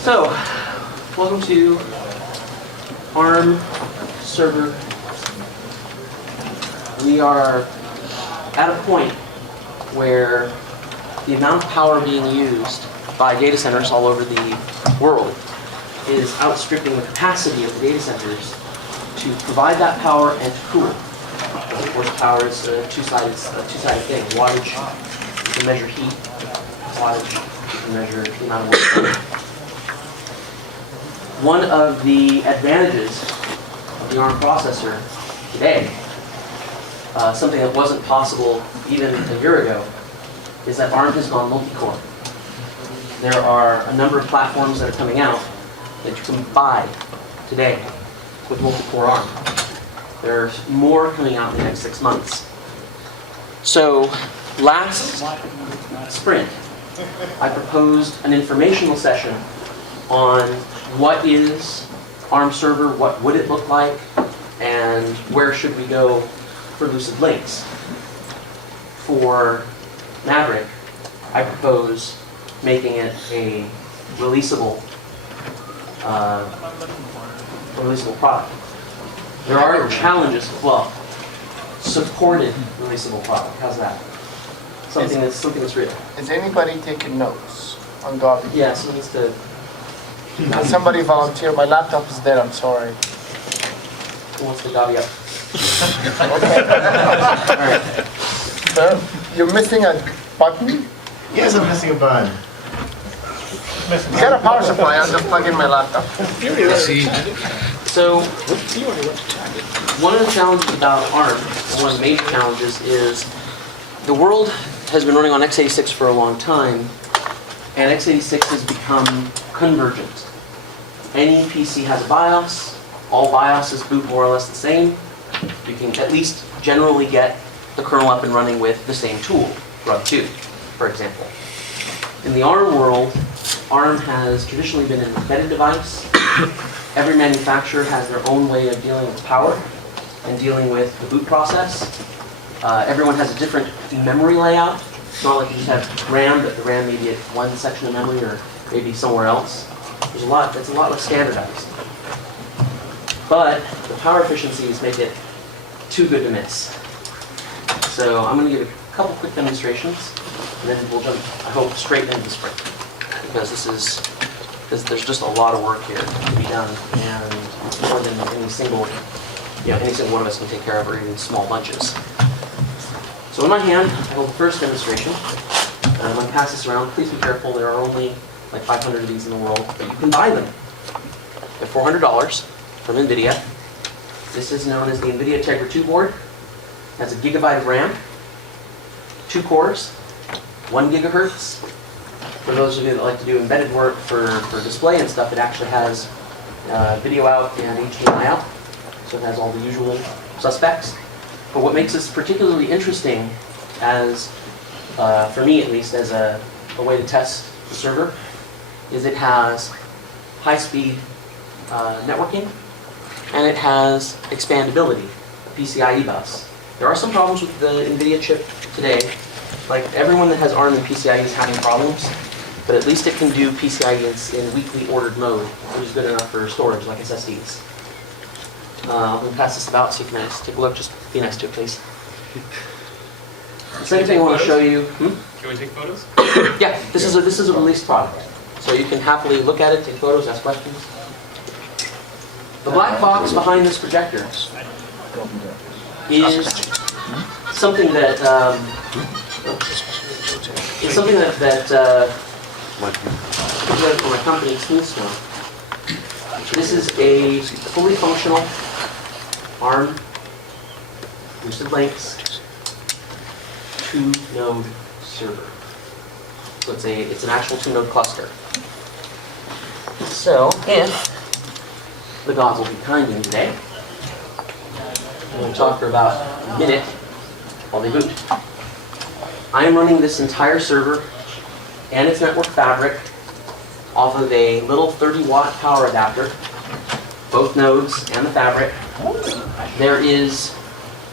So, welcome to ARM server. We are at a point where the amount of power being used by data centers all over the world is outstripping the capacity of the data centers to provide that power and to cool. Of course, power is a two-sided thing. Wattage, you can measure heat. Wattage, you can measure the amount of work. One of the advantages of the ARM processor today, something that wasn't possible even a year ago, is that ARM has gone multi-core. There are a number of platforms that are coming out that you can buy today with multi-core ARM. There's more coming out in the next 6 months. So last sprint, I proposed an informational session on what is ARM server, what would it look like, and where should we go for Lucid Links. For Maverick, I propose making it a releasable product. There are challenges, well, supported releasable product. How's that? Something that's real. Is anybody taking notes on Gavi? Yeah, so needs to. Can somebody volunteer? My laptop is dead, I'm sorry. Who wants to Gavi up? Okay. All right. Sir, you're missing a button? Yes, I'm missing a button. You got a power supply, I'll just plug in my laptop. So, one of the challenges about ARM, one of the major challenges, is the world has been running on x86 for a long time, and x86 has become convergent. Any PC has a BIOS, all BIOSes boot more or less the same. You can at least generally get the kernel up and running with the same tool, Grub2, for example. In the ARM world, ARM has traditionally been an embedded device. Every manufacturer has their own way of dealing with power and dealing with the boot process. Everyone has a different memory layout. It's not like you just have RAM, but the RAM may be at one section of memory or maybe somewhere else. It's a lot less standardized. But the power efficiencies make it too good to miss. So I'm going to give a couple quick demonstrations, and then we'll jump, I hope, straight into the sprint. Because there's just a lot of work here to be done, and more than any single one of us can take care of, or even small bunches. So in my hand, I hold the first demonstration. I'm going to pass this around. Please be careful. There are only like 500 of these in the world, but you can buy them. They're $400 from NVIDIA. This is known as the NVIDIA Tegra 2 board. It has a gigabyte of RAM, 2 cores, 1 gigahertz. For those of you that like to do embedded work for display and stuff, it actually has video out and HDMI out. So it has all the usual suspects. But what makes this particularly interesting, as for me at least, as a way to test the server, is it has high-speed networking, and it has expandability, a PCIe bus. There are some problems with the NVIDIA chip today. Like everyone that has ARM and PCIe is having problems, but at least it can do PCIe in weakly ordered mode, which is good enough for storage like SSDs. I'm going to pass this about so you can take a look. Just be nice to it, please. The second thing I want to show you. Can we take photos? Yeah, this is a released product, so you can happily look at it, take photos, ask questions. The black box behind this projector is something that for my company, Smoothstone. This is a fully functional ARM Lucid Links 2-node server. So it's an actual 2-node cluster. So if the gods will be kind to me today, I'm going to talk for about a minute while they boot. I am running this entire server and its network fabric off of a little 30-watt power adapter, both nodes and the fabric.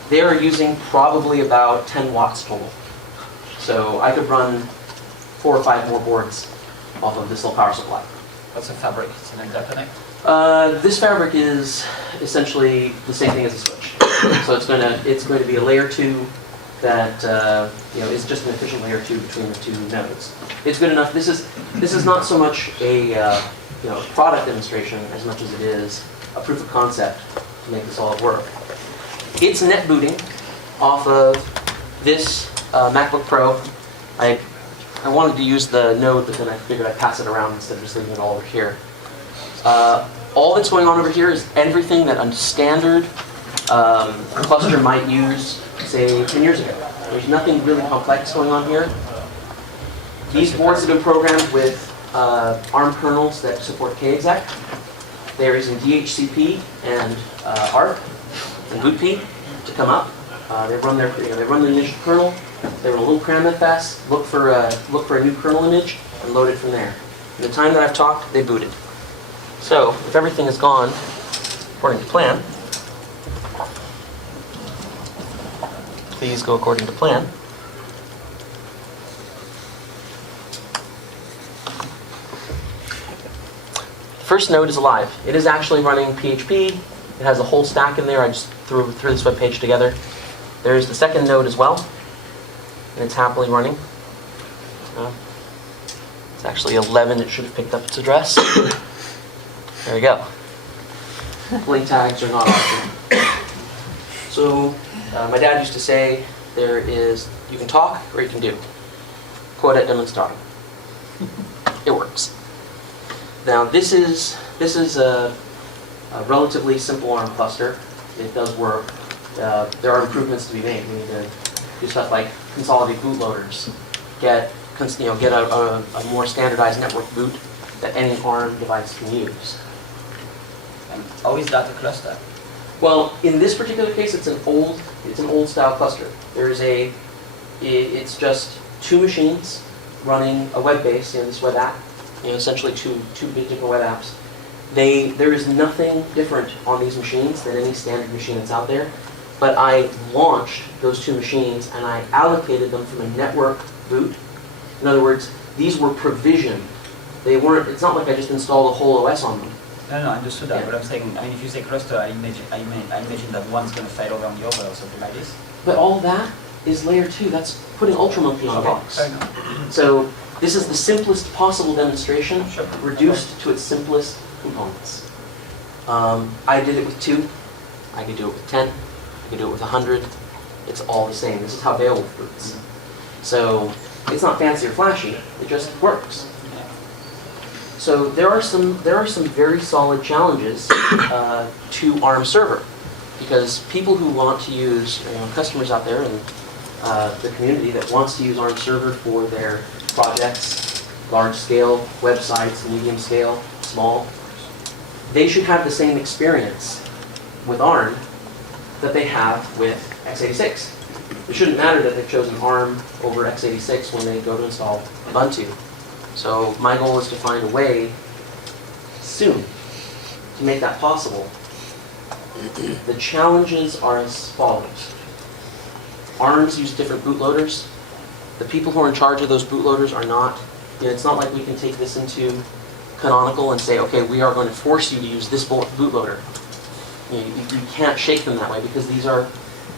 They are using probably about 10 watts total. So I could run 4 or 5 more boards off of this little power supply. What's the fabric? It's an interconnect? This fabric is essentially the same thing as a switch. So it's going to be a layer 2 that is just an efficient layer 2 between the two nodes. It's good enough. This is not so much a product demonstration as much as it is a proof of concept to make this all work. It's net booting off of this MacBook Pro. I wanted to use the node, but then I figured I'd pass it around instead of just leaving it all over here. All that's going on over here is everything that a standard cluster might use, say, 10 years ago. There's nothing really complex going on here. These boards have been programmed with ARM kernels that support KExec. They're using DHCP and ARP and BootP to come up. They run the initial kernel. They run a little cramfs, look for a new kernel image, and load it from there. In the time that I've talked, they booted. So if everything has gone according to plan, please go according to plan. The first node is alive. It is actually running PHP. It has a whole stack in there. I just threw this web page together. There's the second node as well, and it's happily running. It's actually 11. It should have picked up its address. There we go. Link tags are not optional. So my dad used to say, you can talk or you can do. Quote at Emlen's It works. Now this is a relatively simple ARM cluster. It does work. There are improvements to be made. We need to do stuff like consolidate bootloaders, get a more standardized network boot that any ARM device can use. And how is that a cluster? Well, in this particular case, it's an old style cluster. It's just two machines running a web base, this web app, essentially two different web apps. There is nothing different on these machines than any standard machine that's out there. But I launched those two machines and I allocated them from a network boot. In other words, these were provisioned. It's not like I just installed a whole OS on them. No, I understood that. Yeah. But I'm saying, if you say cluster, I imagine that one's going to fail over on the other or something like this. But all that is layer 2. That's putting UltraMonkey on a box. Fair enough. So this is the simplest possible demonstration, Sure. reduced to its simplest components. I did it with 2. I could do it with 10. I could do it with 100. It's all the same. This is how Beowulf boots. So it's not fancy or flashy. It just works. So there are some very solid challenges to ARM server, because people who want to use, customers out there in the community that wants to use ARM server for their projects, large scale websites, medium scale, small, they should have the same experience with ARM that they have with x86. It shouldn't matter that they've chosen ARM over x86 when they go to install Ubuntu. So my goal is to find a way soon to make that possible. The challenges are as follows. ARMs use different bootloaders. The people who are in charge of those bootloaders are not, it's not like we can take this into Canonical and say, okay, we are going to force you to use this bootloader. You can't shake them that way because these are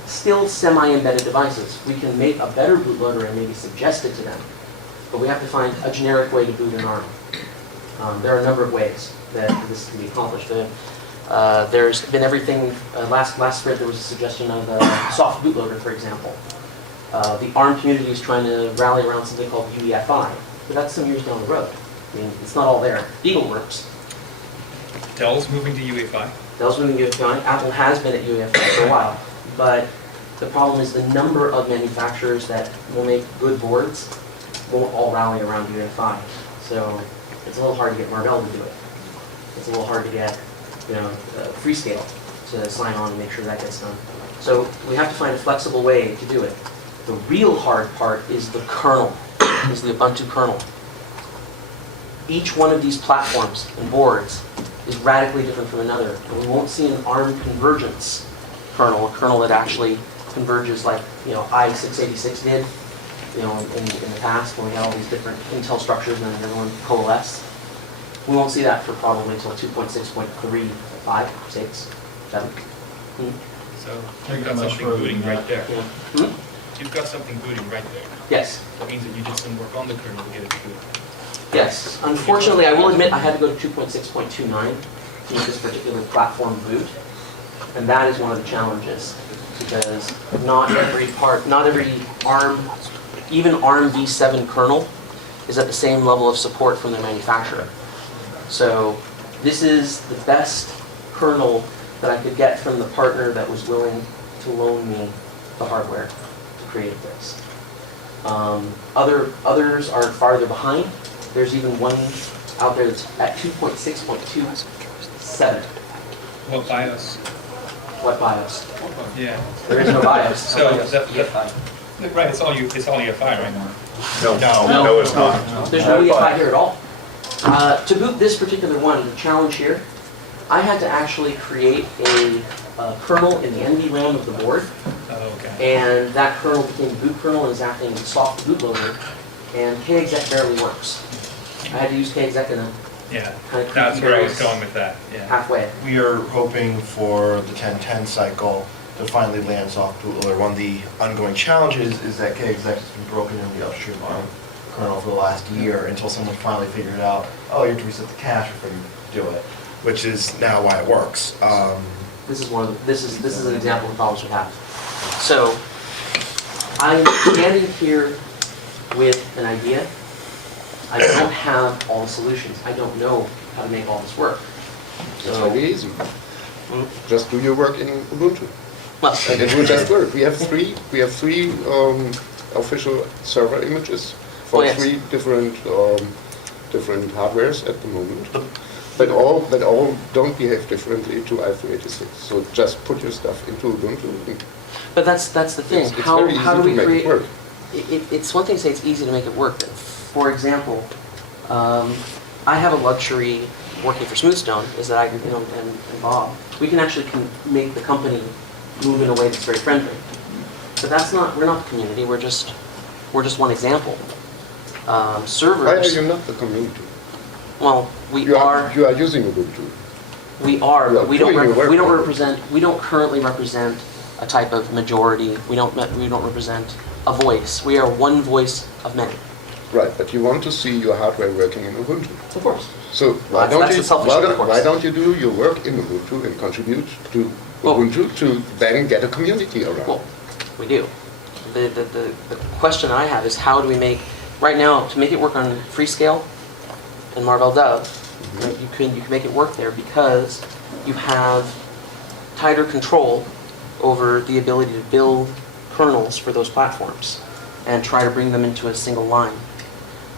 still semi-embedded devices. We can make a better bootloader and maybe suggest it to them. But we have to find a generic way to boot an ARM. There are a number of ways that this can be accomplished. There's been everything, last sprint there was a suggestion of a soft bootloader, for example. The ARM community is trying to rally around something called UEFI, but that's some years down the road. It's not all there. Beagle works. Dell's moving to UEFI. Dell's moving to UEFI. Apple has been at UEFI for a while, but the problem is the number of manufacturers that will make good boards won't all rally around UEFI. So it's a little hard to get Marvell to do it. It's a little hard to get, Freescale to sign on and make sure that gets done. So we have to find a flexible way to do it. The real hard part is the kernel, is the Ubuntu kernel. Each one of these platforms and boards is radically different from another, and we won't see an ARM convergence kernel, a kernel that actually converges like i686 did, in the past when we had all these different Intel structures and then everyone coalesced. We won't see that for probably until 2.6.3, 5, 6, 7. So you've got something booting right there. Yeah. You've got something booting right there. Yes. That means that you did some work on the kernel to get it to boot. Yes. Unfortunately, I will admit I had to go to 2.6.29 to make this particular platform boot. And that is one of the challenges, because not every ARM, even ARM v7 kernel is at the same level of support from the manufacturer. So this is the best kernel that I could get from the partner that was willing to loan me the hardware to create this. Others are farther behind. There's even one out there that's at 2.6.27. What BIOS? What BIOS? Yeah. There is no BIOS. So, EFI. right, it's all EFI right now. No, it's not. There's no EFI here at all. To boot this particular one, the challenge here, I had to actually create a kernel in the NVRAM of the board, Oh, okay. and that kernel became boot kernel and is acting soft bootloader, and kexec barely works. I had to use kexec in a Yeah, kind of that's where I was creepy going with that, yeah. halfway. We are hoping for the 1010 cycle to finally land soft bootloader. One of the ongoing challenges is that kexec has been broken in the upstream ARM kernel for the last year until someone finally figured out, oh, you have to reset the cache before you do it, which is now why it works. This is this is an example of the problems we have. So I'm standing here with an idea. I don't have all the solutions. I don't know how to make all this work. It's So, very easy. Just do your work in Ubuntu, well, and it will just work. We have three official server images for Oh, yes. three different hardwares at the moment. But all don't behave differently to i386. So just put your stuff into Ubuntu. but that's the thing. It's How very easy do to we make create? it work. It's one thing to say it's easy to make it work. For example, I have a luxury working for Smoothstone is that and Bob, we can actually make the company move in a way that's very friendly. But we're not the community. We're just one example. Servers. Why are you not the community? Well, You are using Ubuntu. We are, You but are we don't doing your work already. we don't currently represent a type of majority. We don't represent a voice. We are one voice of many. Right, but you want to see your hardware working in Ubuntu. Of course. So why That's- don't that's you the selfish thing, of course. why don't you do your work in Ubuntu and contribute to Well- Ubuntu to then get a community around? Well, we do. The question I have is how do we make, right now, to make it work on Freescale and Marvell Dove, right, you can make it work there because you have tighter control over the ability to build kernels for those platforms and try to bring them into a single line.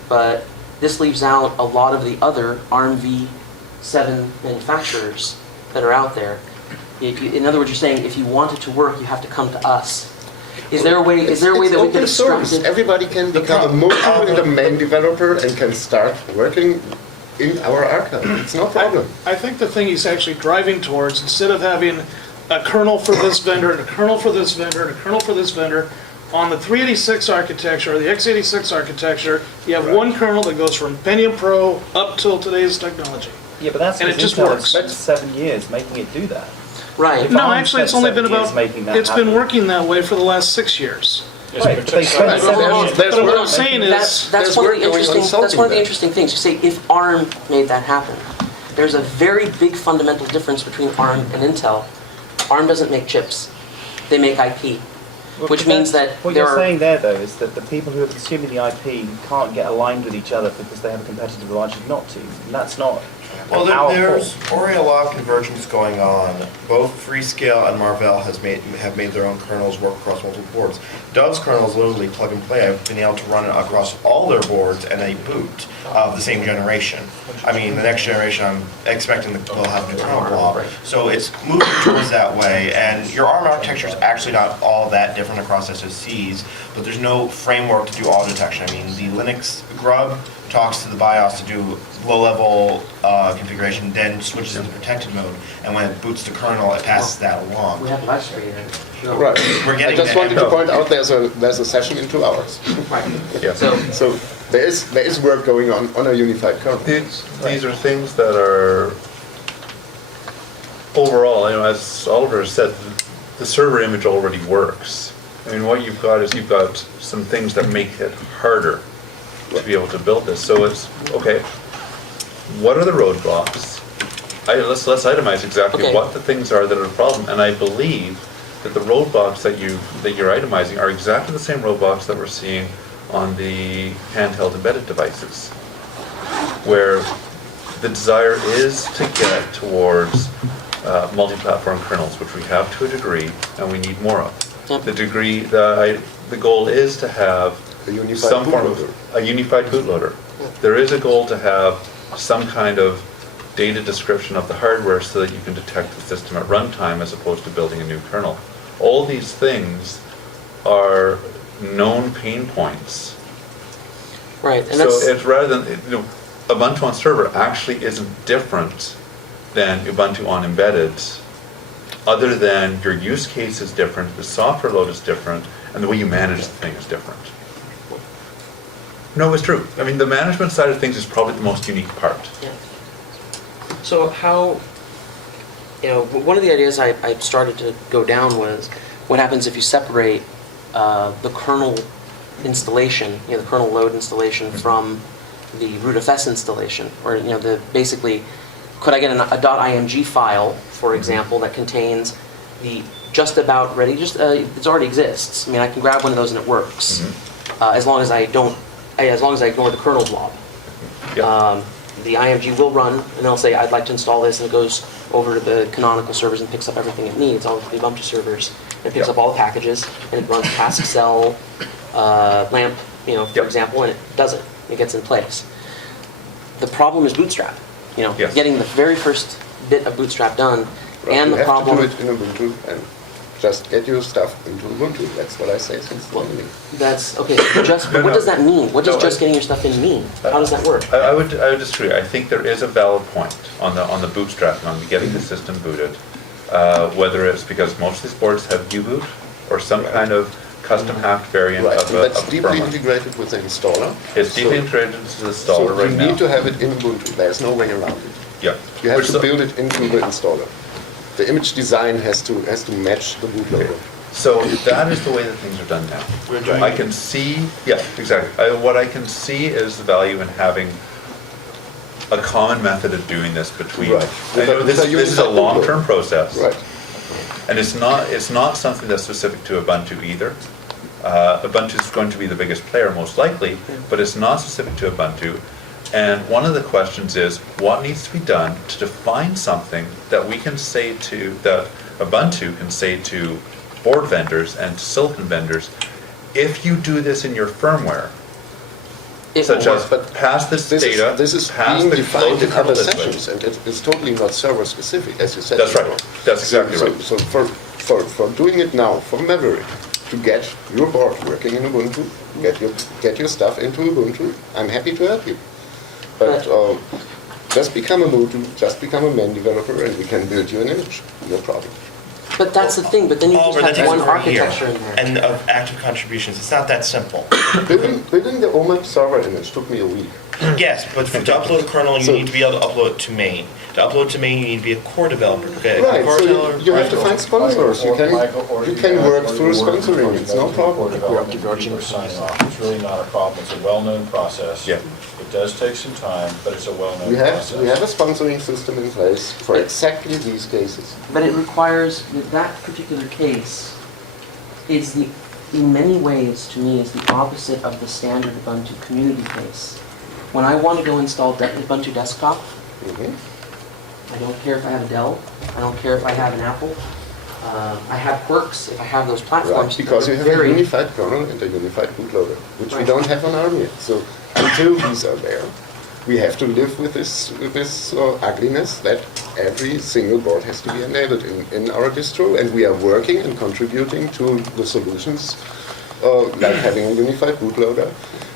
But this leaves out a lot of the other ARM v7 manufacturers that are out there. In other words, you're saying if you want it to work, you have to come to us. Is there a way It's that we can open extract source. it? Everybody can become a module and a main developer and can start working in our archive. It's no problem. I think the thing he's actually driving towards, instead of having a kernel for this vendor, and a kernel for this vendor, and a kernel for this vendor, on the 386 architecture, or the x86 architecture, you have one kernel that goes from Pentium Pro up till today's technology. Yeah, but that's And it because just Intel works. spent 7 years making it do that. Right. If No, ARM actually, it's spent only been 7 years about, making that it's been happen. working that way for the last 6 years. Right, but they spent Right, 7 there's- years. there's But what work- I'm saying is, That's there's one of work the going on interesting. That's solving one of the that. interesting things. You say if ARM made that happen, there's a very big fundamental difference between ARM and Intel. ARM doesn't make chips; they make IP, Well, which but means that's- that what there you're are. saying there, though, is that the people who are consuming the IP can't get aligned with each other because they have a competitive advantage not to. And that's not Well, our there's fault. already a lot of convergence going on. Both Freescale and Marvell have made their own kernels work across multiple boards. Dove's kernel is literally plug and play. I've been able to run it across all their boards and a boot of the same generation. I mean, the next generation, I'm expecting that they'll have a new kernel block. So it's moving towards that way. And your ARM architecture is actually not all that different across SoCs, but there's no framework to do auto detection. I mean, the Linux grub talks to the BIOS to do low-level configuration, then switches into protected mode, and when it boots the kernel, it passes that We along. have less for you. No. Right. We're I getting just there. wanted to point out there's a session in 2 hours. Right. Yeah. So So There is work going on a unified kernel. These are things that are, overall, as Oliver said, the server image already works. I mean, what you've got is you've got some things that make it harder to be able to build this. So it's, okay, what are the roadblocks? Let's itemize exactly Okay. what the things are that are the problem. And I believe that the roadblocks that you're itemizing are exactly the same roadblocks that we're seeing on the handheld embedded devices, where the desire is to get towards multi-platform kernels, which we have to a degree, and we need more of. Yep. The goal is to have A unified some form bootloader. of a unified bootloader. There is a goal to have some kind of data description of the hardware so that you can detect the system at runtime as opposed to building a new kernel. All these things are known pain points. Right, and So that's, it's rather than, Ubuntu on server actually isn't different than Ubuntu on embedded, other than your use case is different, the software load is different, and the way you manage the thing is different. No, it's true. I mean, the management side of things is probably the most unique part. yeah. So how, one of the ideas I started to go down was, what happens if you separate the kernel installation, the kernel load installation from the rootfs installation, or basically, could I get a .img file, for example, that contains the just about ready, it already exists. I mean, I can grab one of those and it works, as long as I ignore the kernel blob. Yeah. The IMG will run, and they'll say, I'd like to install this, and it goes over to the canonical servers and picks up everything it needs, all of the Ubuntu servers, and picks Yeah. up all the packages, and it runs taskcell, LAMP, for Yep. example, and it does it. It gets in place. The problem is Bootstrap. Yes. Getting the very first bit of Bootstrap done, Right, and you the have problem. to do it in Ubuntu and just get your stuff into Ubuntu. That's what I say since the beginning. That's okay. But what does that mean? What does just getting your stuff in mean? How does that work? I would disagree. I think there is a valid point on the bootstrapping, on getting the system booted, whether it's because most of these boards have U-boot or some kind of custom hacked variant Right, of and a that's deeply firmware. integrated with the installer. It's deeply So- integrated into the So installer right you now. need to have it in Ubuntu. There's no way around it. Yeah. You have Which to the- build it into the installer. The image design has to match the bootloader. So that is the way that things are done now. I can see, yeah, exactly. What I can see is the value in having a common method of doing this between. Right. I know this is a long-term process. Right. And it's not something that's specific to Ubuntu either. Ubuntu is going to be the biggest player most likely, but it's not specific to Ubuntu. And one of the questions is, what needs to be done to define something that we can say to, that Ubuntu can say to board vendors and silicon vendors, if you do this in your firmware, It such will as work. pass this This data, is pass being the defined load the in kernel other this way. sessions, and it's totally not server specific, as you said. That's right. before. That's exactly So- right. So for doing it now, for Maverick, to get your board working in Ubuntu, get your stuff into Ubuntu, I'm happy to help you. But just become a Ubuntu, just become a main developer, and we can build you an image. No problem. But that's the thing. But then you Oliver, that just have takes one over a year architecture in there. and of active contributions. It's not that simple. Building the OMAP server image took me a week. Yes, but to upload a kernel, you So- need to be able to upload it to main. To upload to main, you need to be a core developer. Okay, a Right, core so developer- you have to find sponsors. You can work through sponsoring. It's no problem. We're signing off. It's really not a problem. It's a well-known process. Yeah. It does take some time, but it's a well-known We process. have a sponsoring system in place for exactly these cases. But it requires that particular case is in many ways, to me, is the opposite of the standard Ubuntu community case. When I want to go install Ubuntu desktop, Mhm. I don't care if I have a Dell, I don't care if I have an Apple, I have Quirks, if I have those Right, platforms. because you have a very- unified kernel and a unified bootloader, which we Right. don't have on ARM yet. So until these are there, we have to live with this ugliness that every single board has to be enabled in our distro, and we are working and contributing to the solutions, like having a unified bootloader,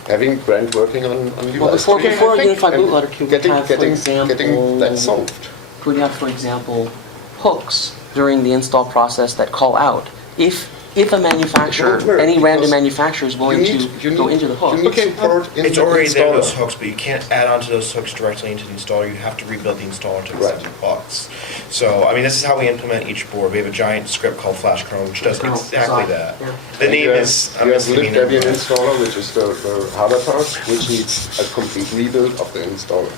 having Brent working on device. Well, before tree, a unified and bootloader, could we getting, have, for getting, example, getting that solved. could we have, for example, hooks during the install process that call out? If if a manufacturer, It won't work any random because manufacturer is willing to go into the hook. You need support in It's the already there, those installer. hooks, but you can't add onto those hooks directly into the installer. You have to rebuild the installer to Right. accept the hooks. So, I mean, this is how we implement each board. We have a giant script called Flash Kernel, which does Kernel, exactly so, that. yeah. The name You have- is, You have misdemeanor, live Debian but installer, which is the hardware part, which needs a complete rebuild of the installer.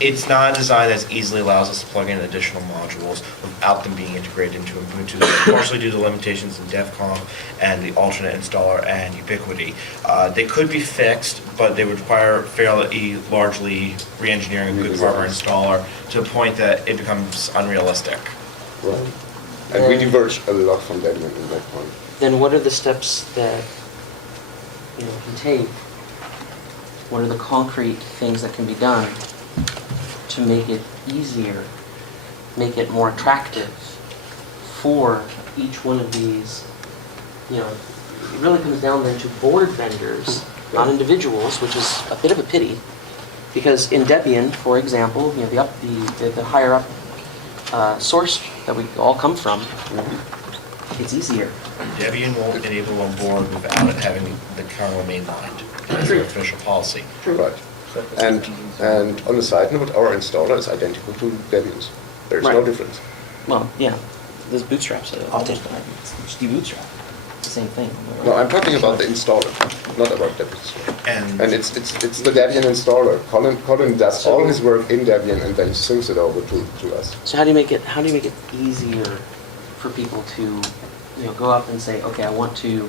it's not a design that easily allows us to plug in additional modules without them being integrated into Ubuntu, partially due to limitations in DevConf and the alternate installer and Ubiquity. They could be fixed, but they would require fairly largely re-engineering a good hardware installer to a point that it becomes unrealistic. Right. And we And- diverge a lot from Debian in that point. Then what are the steps that, you know, can take? What are the concrete things that can be done to make it easier, make it more attractive for each one of these, you know, it really comes down then to board vendors, not individuals, which is a bit of a pity, because in Debian, for example, you know, the higher up source that we all come from, it's easier. Debian won't enable one board without it having the kernel mainlined. That's their official policy. Right. And on a side note, our installer is identical to Debian's. There's no Right. difference. Well, yeah, there's bootstraps. I'll just de-bootstrap. It's the same thing. No, I'm talking about the installer, not about Debian's. And And it's the Debian installer. Colin does all his work in Debian and then syncs it over to us. So how do you make it easier for people to, you know, go up and say, okay, I want to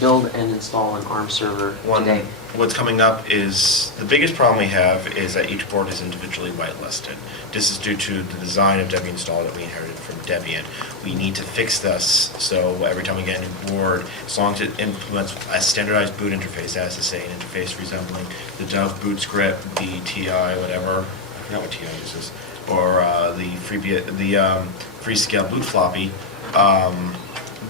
build and install an ARM server today? What's coming up is, the biggest problem we have is that each board is individually whitelisted. This is due to the design of Debian installer that we inherited from Debian. We need to fix this, so every time we get a new board, as long as it implements a standardized boot interface, that is to say, an interface resembling the Dove boot script, the TI, whatever, I forgot what TI uses, or the Freescale boot floppy,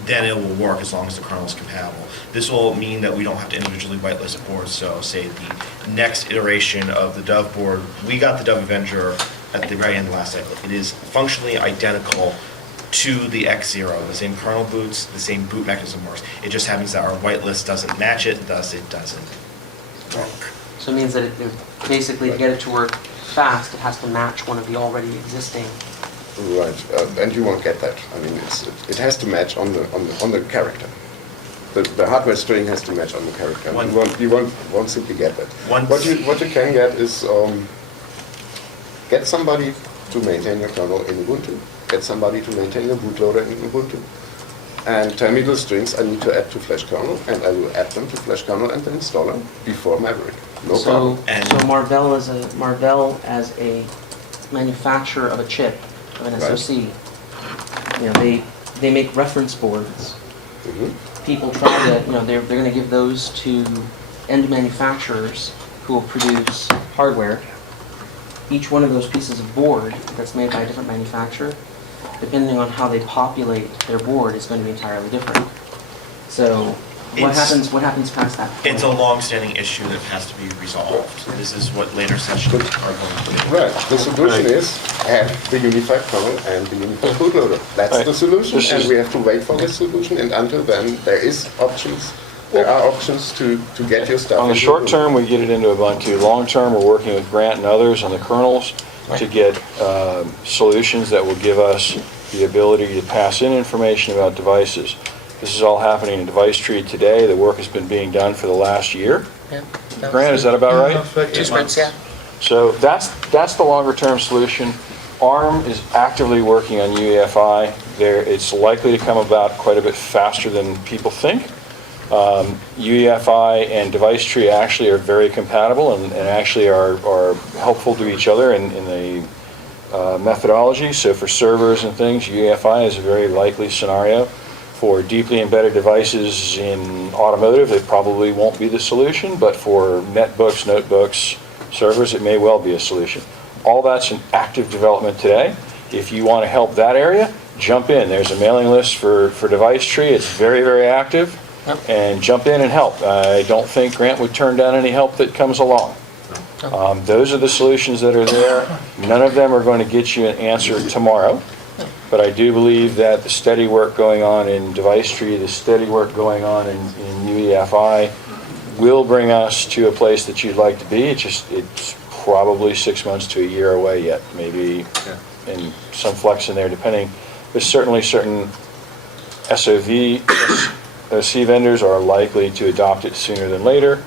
then it will work as long as the kernel is compatible. This will mean that we don't have to individually whitelist boards, so say the next iteration of the Dove board, we got the Dove Avenger at the very end of the last cycle. It is functionally identical to the X0, the same kernel boots, the same boot mechanism works. It just happens that our whitelist doesn't match it, thus it doesn't work. So it means that basically to get it to work fast, it has to match one of the already existing. Right, and you won't get that. I mean, it has to match on the character. The hardware string has to match on the character. You won't simply get that. What you can get is get somebody to maintain your kernel in Ubuntu, get somebody to maintain your bootloader in Ubuntu, and tell me the strings I need to add to Flash kernel, and I will add them to Flash kernel and the installer before Maverick. No problem. So Marvell as a manufacturer of a chip, of an Right. SoC, you know, they make reference boards. Mhm. People try to, you know, they're going to give those to end manufacturers who will produce hardware. Each one of those pieces of board that's made by a different manufacturer, depending on how they populate their board, is going to be entirely different. So what happens past that point? It's a long-standing issue that has to be resolved. This is what later sessions are going to be. Right, the solution is add the unified kernel and the unified bootloader. That's the solution, and we have to wait for this solution, and until then, there are options to get your stuff. On the into short Ubuntu. term, we get it into Ubuntu. Long term, we're working with Grant and others on the kernels to get solutions that will give us the ability to pass in information about devices. This is all happening in Device Tree today. The work has been being done for the last year. Yeah. Grant, is that about right? 2 sprints, yeah. So that's the longer term solution. ARM is actively working on UEFI. It's likely to come about quite a bit faster than people think. UEFI and Device Tree actually are very compatible and actually are helpful to each other in the methodology. So for servers and things, UEFI is a very likely scenario. For deeply embedded devices in automotive, it probably won't be the solution, but for netbooks, notebooks, servers, it may well be a solution. All that's in active development today. If you want to help that area, jump in. There's a mailing list for Device Tree. It's very, very active. And jump in and help. I don't think Grant would turn down any help that comes along. Those are the solutions that are there. None of them are going to get you an answer tomorrow. But I do believe that the steady work going on in device tree, the steady work going on in UEFI will bring us to a place that you'd like to be. It's probably 6 months to a year away yet, maybe, and some flex in there depending. There's certainly certain SOV, SC vendors are likely to adopt it sooner than later.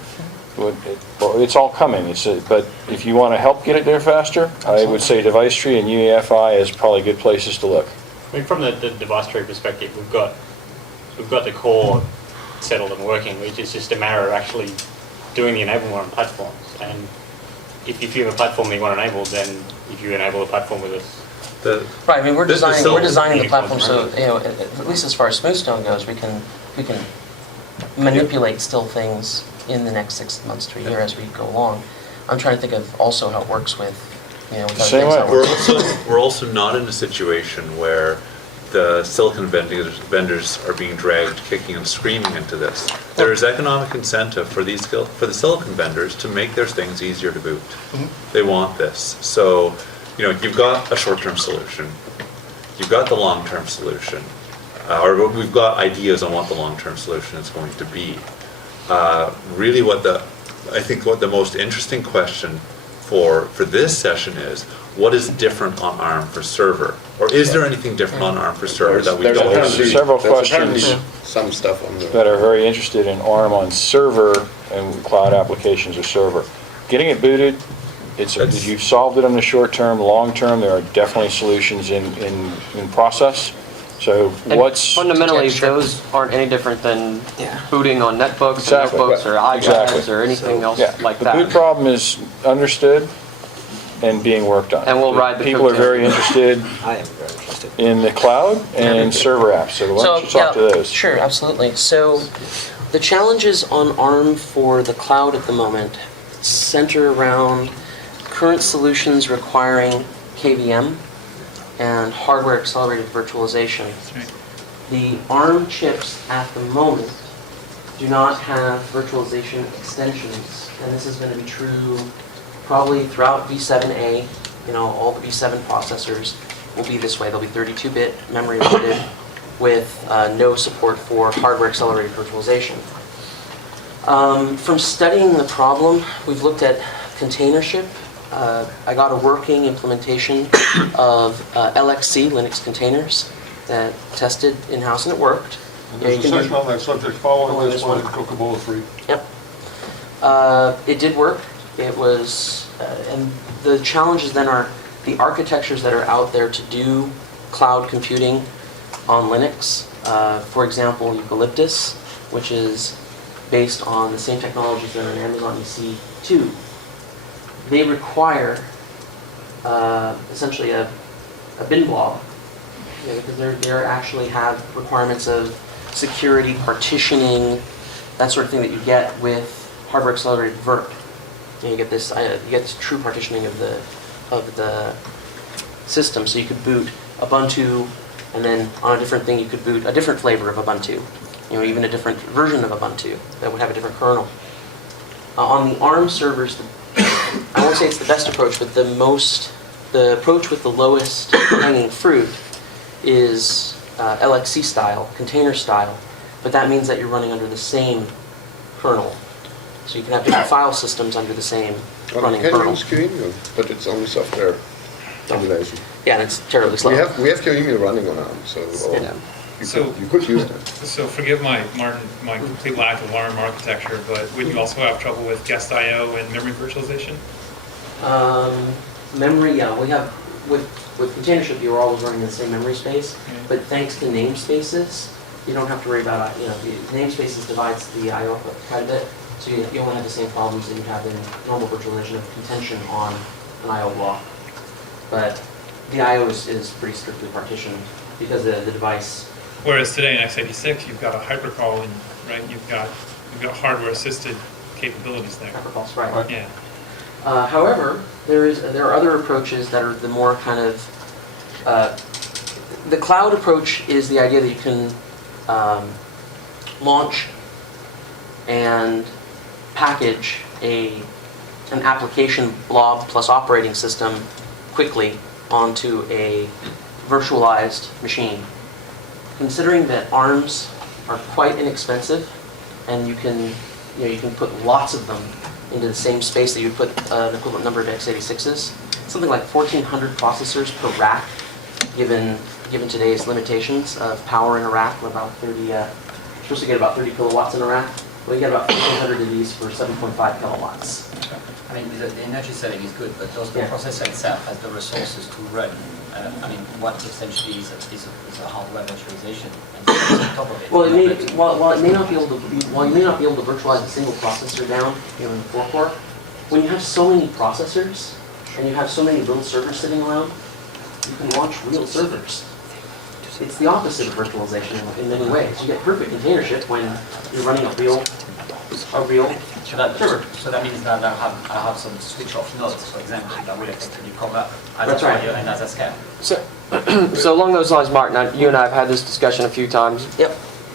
It's all coming. But if you want to help get it there faster, I would say device tree and UEFI is probably good places to look. I mean, from the device tree perspective, we've got the core settled and working. It's just a matter of actually doing the enablement on platforms. And if you have a platform that you want to enable, then if you enable a platform with us, Right, I mean, we're This is designing, still we're designing the uniform, platform so, right? you know, at least as far as Smoothstone goes, we can manipulate still things in the next 6 months to a year as we go along. I'm trying to think of also how it works with, you know, with other Same things. way. how it works. We're also not in a situation where the silicon vendors are being dragged kicking and screaming into this. There is economic incentive for the silicon vendors to make their things easier to boot. They want this. So, you know, you've got a short-term solution. You've got the long-term solution. Or we've got ideas on what the long-term solution is going to be. Really I think what the most interesting question for this session is, what is different on ARM for server? Or is there anything different on ARM for server that we There's don't apparently- see? Several there's questions. apparently some stuff on the. that are very interested in ARM on server and cloud applications or server. Getting it booted, you've solved it in the short term. Long term, there are definitely solutions in process. So And what's fundamentally, Texture. those aren't any different than Yeah. booting on netbooks Exactly. or notebooks or iPads Exactly. or anything else yeah, like the boot that. problem is understood and being worked on. And we'll ride the People are coattails. very interested I am very interested. in the cloud and server apps. So why don't you talk to those? Sure, absolutely. So the challenges on ARM for the cloud at the moment center around current solutions requiring KVM and hardware accelerated virtualization. The ARM chips at the moment do not have virtualization extensions, and this is going to be true probably throughout V7A. You know, all the V7 processors will be this way. They'll be 32-bit memory loaded with no support for hardware accelerated virtualization. From studying the problem, we've looked at containership. I got a working implementation of LXC, Linux containers, that tested in-house, and it worked. Yeah, you There's a can do- section on that subject following Following this this one one. in Coca-Cola 3. Yep. It did work. It was, and the challenges then are the architectures that are out there to do cloud computing on Linux. For example, Eucalyptus, which is based on the same technologies that are in Amazon EC2. They require essentially a bin blob, you know, because they actually have requirements of security, partitioning, that sort of thing that you get with hardware accelerated vert. You get this true partitioning of the system. So you could boot Ubuntu, and then on a different thing you could boot a different flavor of Ubuntu. You know, even a different version of Ubuntu that would have a different kernel. On the ARM servers, I won't say it's the best approach, but the approach with the lowest hanging fruit is LXC style, container style, but that means that you're running under the same kernel. So you can have different file systems under the same running Can kernel. use QEMU, but it's only software emulation. Yeah, and it's terribly slow. We have QEMU running on ARM, so Yeah. you could use that. So forgive my complete lack of ARM architecture, but would you also have trouble with guest I/O and memory virtualization? Memory, yeah, we have, with containership, you're always running in the same memory space, but thanks to namespaces, you don't have to worry about, you know, the namespaces divides the I/O quite a bit, so you only have the same problems that you have in normal virtualization of contention on an I/O block. But the I/O is pretty strictly partitioned because the device. Whereas today in x86, you've got a hypercalling, right? You've got hardware-assisted capabilities there. Hyperpulse, right. Yeah. However, there are other approaches that are the more kind of, the cloud approach is the idea that you can launch and package an application blob plus operating system quickly onto a virtualized machine. Considering that ARMs are quite inexpensive, and you can put lots of them into the same space that you would put an equivalent number of x86s, something like 1,400 processors per rack, given today's limitations of power in a rack. We're about 30. You're supposed to get about 30 kilowatts in a rack. Well, you get about 1,500 of these for 7.5 kilowatts. I mean, the energy saving is good, but does the Yeah. processor itself has the resources to run? I mean, what essentially is a hardware virtualization and on top of it? Well, while you may not be able to virtualize a single processor down, in the 4-core, when you have so many processors and you have so many little servers sitting around, you can launch real servers. It's the opposite of virtualization in many ways. You get perfect containership when you're running a real server. So that means that I have some switch off nodes, for example, that will effectively cover That's right. and as a scale. So along those lines, Mark, now you and I have had this discussion a few times. Yep.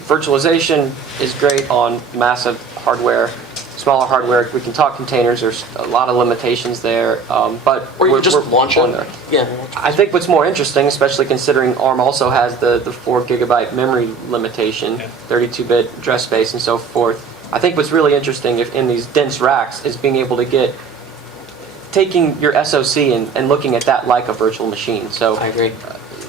Virtualization is great on massive hardware. Smaller hardware, we can talk containers. There's a lot of limitations there, but Or you can just launch on them. there. Yeah. I think what's more interesting, especially considering ARM also has the 4 gigabyte memory limitation, 32-bit address space, and so forth. I think what's really interesting in these dense racks is being able to taking your SoC and looking at that like a virtual machine. So I agree.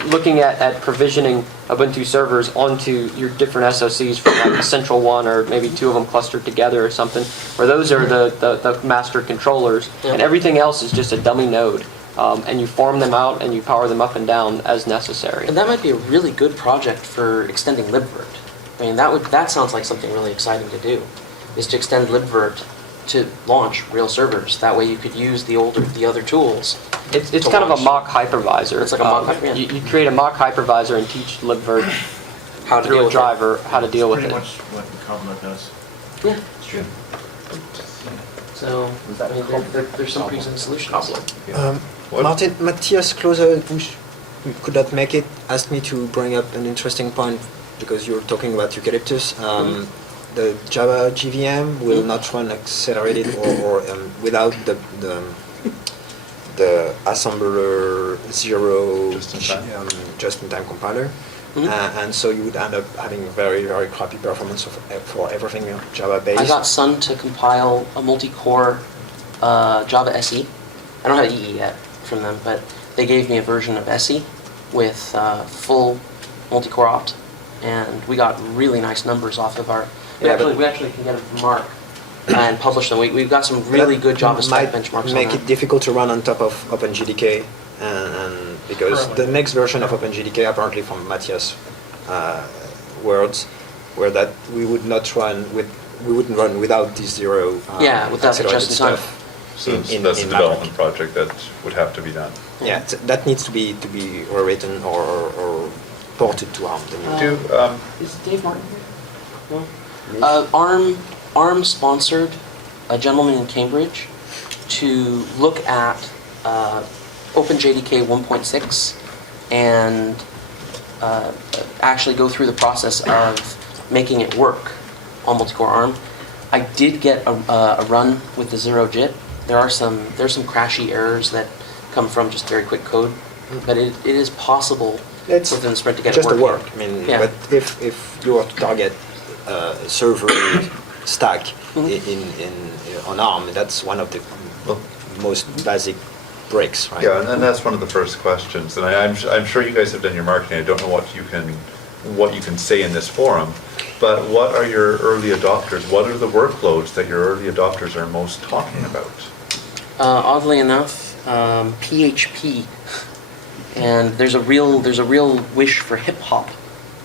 looking at provisioning Ubuntu servers onto your different SoCs from like a central one, or maybe 2 of them clustered together or something, where those are the master controllers, and everything else is just a dummy node. And you farm them out and you power them up and down as necessary. And that might be a really good project for extending libvirt. I mean, that sounds like something really exciting to do, is to extend libvirt to launch real servers. That way you could use the other tools. It's kind of a mock hypervisor. It's like a mock hypervisor. You create a mock hypervisor and teach libvirt How to through deal a with driver how to deal with Pretty it. much what the cobbler does. Yeah. So, I mean, there's some pretty good solutions. What? Martin, Matthias Klose, who could not make it, asked me to bring up an interesting point because you were talking about eucalyptus. The Java JVM will not run accelerated or without the assembler zero just-in-time compiler. And so you would end up having very, very crappy performance for everything Java-based. I got Sun to compile a multi-core Java SE. I don't have EE yet from them, but they gave me a version of SE with full multi-core opt, and we got really nice numbers off of our. We actually can get it from Mark and publish them. We've got some really good Java spec benchmarks on make that. it difficult to run on top of OpenJDK, and because the next version of OpenJDK, apparently from Matthias' words, were that we wouldn't run without this zero Without accelerated just-in-time. stuff. So that's a Maverick. development project that would have to be done. Yeah, that needs to be rewritten or ported to ARM. Is Dave Martin here? No. ARM sponsored a gentleman in Cambridge to look at OpenJDK 1.6 and actually go through the process of making it work on multi-core ARM. I did get a run with the zero JIT. There's some crashy errors that come from just very quick code, but it is possible within the sprint to get it working. Just the work. I mean, but if you were to target server stack on ARM, that's one of the most basic breaks, right? Yeah, and that's one of the first questions. And I'm sure you guys have done your marketing. I don't know what you can say in this forum, but what are your early adopters? What are the workloads that your early adopters are most talking about? Oddly enough, PHP, and there's a real wish for hip hop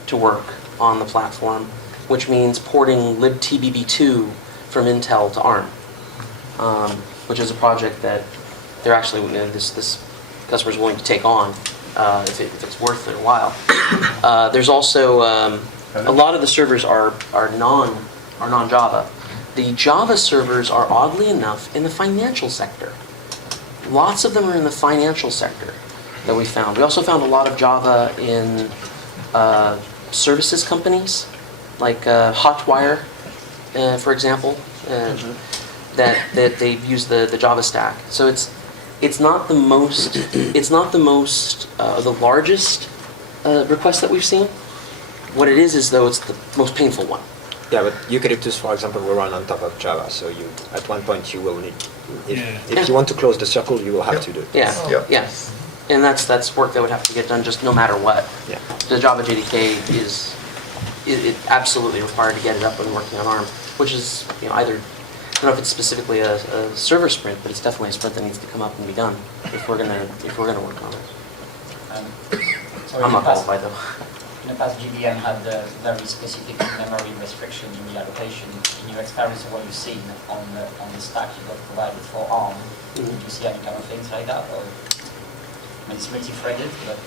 to work on the platform, which means porting libtbb2 from Intel to ARM, which is a project that they're actually this customer's willing to take on if it's worth their while. There's also a lot of the servers are non-Java. The Java servers are oddly enough in the financial sector. Lots of them are in the financial sector that we found. We also found a lot of Java in services companies, like Hotwire, for example, that they use the Java stack. So It's not the most, the largest request that we've seen. What it is though, it's the most painful one. Yeah, but Eucalyptus, for example, will run on top of Java, so you, at one point, you will need, if you want to close the circle, you will have to do it. Yeah, Yep. yeah. And that's work that would have to get done just no matter what. Yeah. The Java JDK is absolutely required to get it up and working on ARM, which is, either, I don't know if it's specifically a server sprint, but it's definitely a sprint that needs to come up and be done if we're gonna work on it. So I'm not qualified though. In the past, GVM had a very specific memory restriction in the allocation. In your experience of what you've seen on the stack you got provided for ARM, did you see any kind of things like that? Or, I mean, it's multi-threaded, but...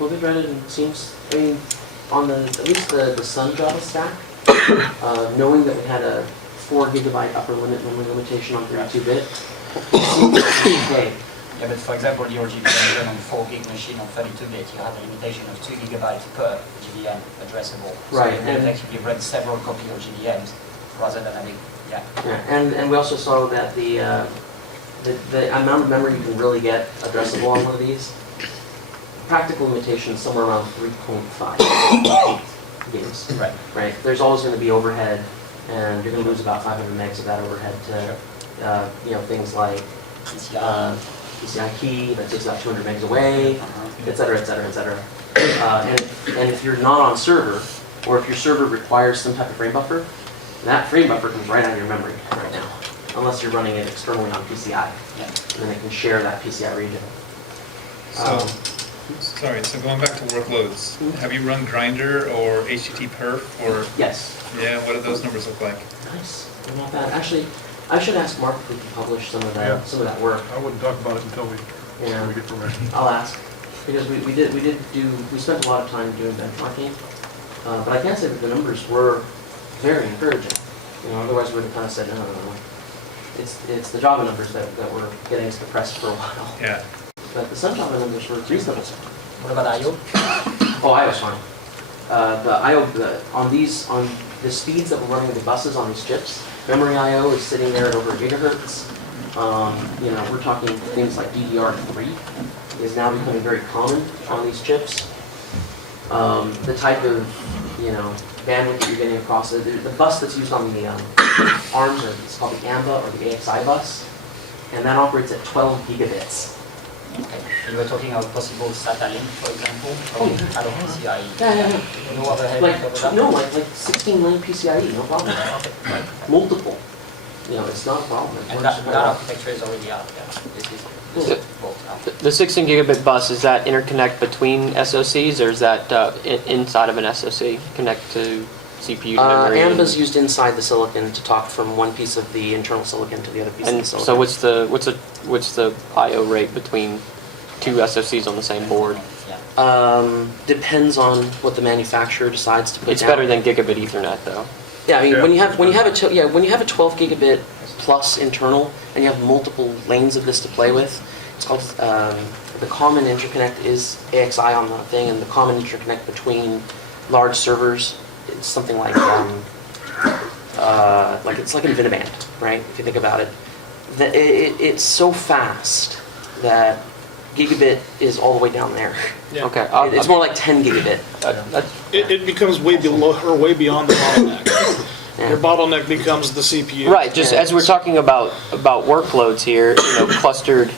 Multi-threaded and seems, on at least the Sun Java stack, knowing that we had a 4 gigabyte upper limit memory limitation on 32-bit, seems okay. Yeah, but for example, your GVM run on 4 gig machine on 32-bit, you have a limitation of 2 gigabytes per GVM addressable. Right, So you and- can actually run several copies of GVMs rather than having, Yeah, and we also saw that the amount of memory you can really get addressable on one of these, practical limitation is somewhere around 3.5 gigs. Right. There's always going to be overhead, and you're going to lose about 500 megs of that overhead to, things like PCI key that takes about 200 megs away, et cetera, et cetera, et cetera. And if you're not on server, or if your server requires some type of frame buffer, that frame buffer comes right out of your memory right now, unless you're running it externally on PCI. And then it can share that PCI region. So going back to workloads, have you run Grinder or HTTP perf or? Yes. Yeah, what do those numbers look like? Nice. Not bad. Actually, I should ask Mark if we can publish some of that work. I wouldn't talk about it until we get permission. I'll ask, because we spent a lot of time doing benchmarking, but I can say that the numbers were very encouraging. Otherwise we would have kind of said, no. It's the Java numbers that were getting us depressed for a while. Yeah. But the Sun Java numbers were reasonable. what about I/O? Oh, IO's fine. The I/O on the speeds that we're running the buses on these chips, memory I/O is sitting there at over gigahertz. We're talking things like DDR3 is now becoming very common on these chips. The type of bandwidth that you're getting across the bus that's used on the ARMs, it's called the AMBA or the AXI bus, and that operates at 12 gigabits. Okay. You were talking about possible SATA link, for example, or out of PCIe. Yeah. No other head Like 16 lane PCIe, no problem. Multiple. It's not a problem. It And works that very well. architecture is already out there. The 16 gigabit bus, is that interconnect between SoCs, or is that inside of an SoC, connect to CPU memory? AMBA's used inside the silicon to talk from one piece of the internal silicon to the other piece of the And silicon. so what's the I/O rate between two SoCs on the same board? Depends on what the manufacturer decides to put It's down. better than gigabit Ethernet, though. Yeah, I mean, when you have a 12 gigabit plus internal and you have multiple lanes of this to play with, it's called the common interconnect is AXI on the thing, and the common interconnect between large servers is something like it's like InfiniBand, right? If you think about it, it's so fast that gigabit is all the way down there. Yeah. Okay. It's more like 10 gigabit. It becomes way below or way beyond the bottleneck. Your bottleneck becomes the CPU. Right, just as we're talking about workloads here, clustered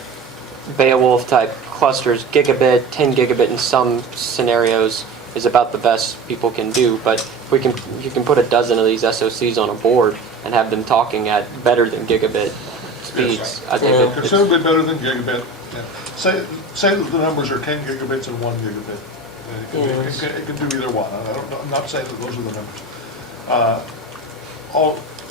Beowulf type clusters, gigabit, 10 gigabit in some scenarios is about the best people can do, but if you can put a dozen of these SoCs on a board and have them talking at better than gigabit speeds, I think it's Considerably better than gigabit. Yeah. Say that the numbers are 10 gigabits and 1 gigabit. It can do either one. I'm not saying that those are the numbers.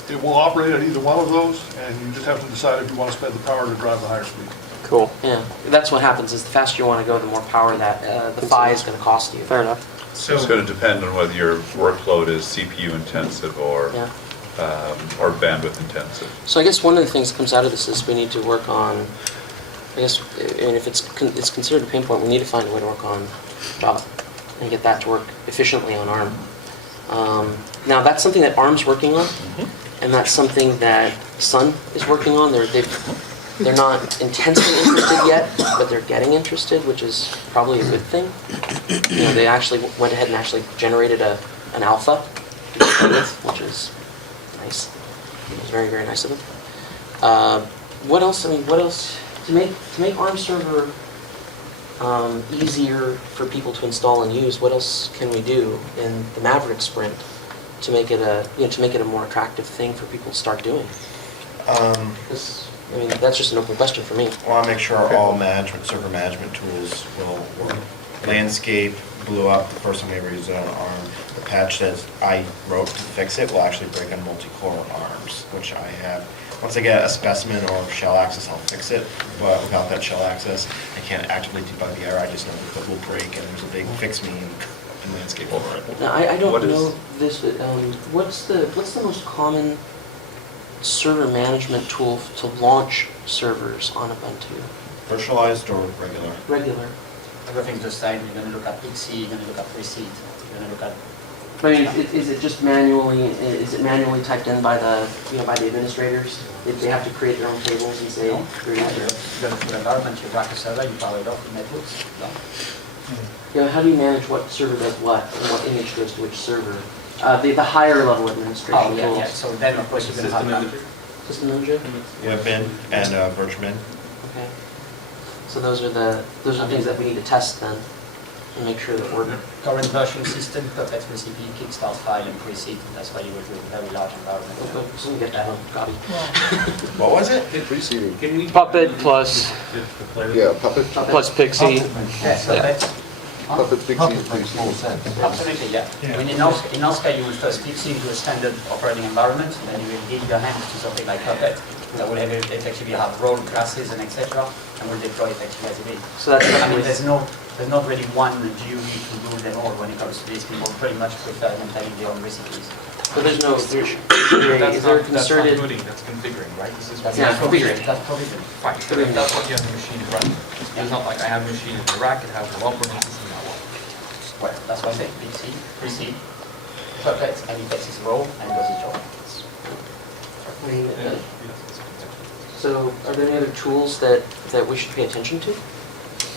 It will operate at either one of those, and you just have to decide if you want to spend the power to drive the higher speed. cool. Yeah, that's what happens. Is the faster you want to go, the more power that the PHY is going to cost you. Fair enough. So it's going to depend on whether your workload is CPU intensive or bandwidth intensive. So I guess one of the things that comes out of this is we need to work on. I guess, and if it's considered a pain point, we need to find a way to work on Java and get that to work efficiently on ARM. Now that's something that ARM's working on, and that's something that Sun is working on. They're not intensely interested yet, but they're getting interested, which is probably a good thing. You know, they actually went ahead and actually generated an alpha to begin with, which is nice. It was very, very nice of them. What else? I mean, what else to make ARM server easier for people to install and use? What else can we do in the Maverick sprint to make it a more attractive thing for people to start doing? I mean, that's just an open question for me. I want to make sure all server management tools will work. Landscape blew up the first time we ever used it on ARM. The patch that I wrote to fix it will actually break on multi-core ARMs, which I have. Once I get a specimen or shell access, I'll fix it. But without that shell access, I can't actively debug the error. I just know that it will break, and there's a big fix me in landscape for it. Now, I don't know this, but what's the most common server management tool to launch servers on Ubuntu? Virtualized or regular? Regular. Everything's the same. You're going to look at Pixie, you're going to look at Preseed, you're going to look at... I mean, is it just manually typed in by the administrators? They have to create their own tables and say, create Yeah, it? you go to the environment, you drag the server, you power it off, you networks, done. Yeah, how do you manage what server does what and what image goes to which server? The higher level administration Oh, yeah, tools. yeah. So then, of course, you're going to have that. System manager? Yeah, bin and virtual bin. Okay. So those are things that we need to test then and make sure that we're. Current version system, Puppet recipe, Kickstart file, and Preseed. That's why you would do a very large environment. Okay, so we get that copy. What was it? Preceding. Can we? Puppet plus Yeah, Puppet. plus Pixie. Yes, Puppet. Puppet Pixie. Absolutely, yeah. I mean, in Oscar, you will first Pixie into a standard operating environment, and then you will give your hand to something like Puppet that will effectively have role classes and etc. and will deploy effectively as it is. So that's I mean, there's not really one GUI to rule them all when it comes to this. People pretty much prefer maintaining their own recipes. But is there a That's not concerted? booting, that's configuring, right? This is what Yeah, you have configuring. That's provision. Fine, but if that's what you have the machine running. It's not like I have a machine in the rack, it has a operating system that one. Well, that's why I say Pixie, Preseed, Puppet, and it takes its role and does its job. I mean, so are there any other tools that we should pay attention to?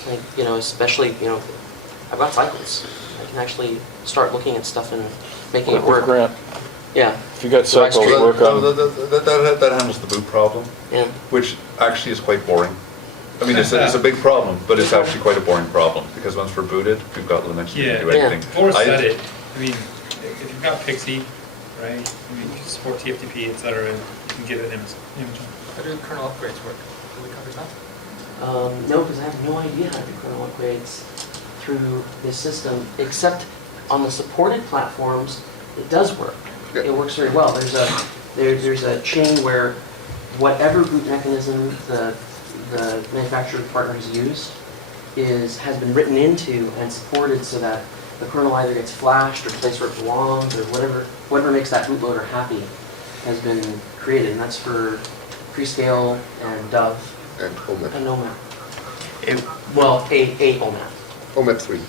Like, especially, I've got cycles. I can actually start looking at stuff and making it work. Grant, Yeah, if you got cycles, work on. That handles the boot problem, yeah. which actually is quite boring. I mean, it's a big problem, but it's actually quite a boring problem, because once we're booted, we've got Linux, we can do Yeah. anything. Or set it. I mean, if you've got Pixie, right, I mean, you can support TFTP, et cetera, and you can give it an image. How do kernel upgrades work? Do we cover that? No, because I have no idea how to do kernel upgrades through this system, except on the supported platforms, it does work. Yeah. It works very well. There's a chain where whatever boot mechanism the manufacturer partner has used has been written into and supported so that the kernel either gets flashed or placed where it belongs, or whatever makes that bootloader happy has been created, and that's for Freescale and Dove And OMAP. and OMAP. It, Well, a OMAP. OMAP 3.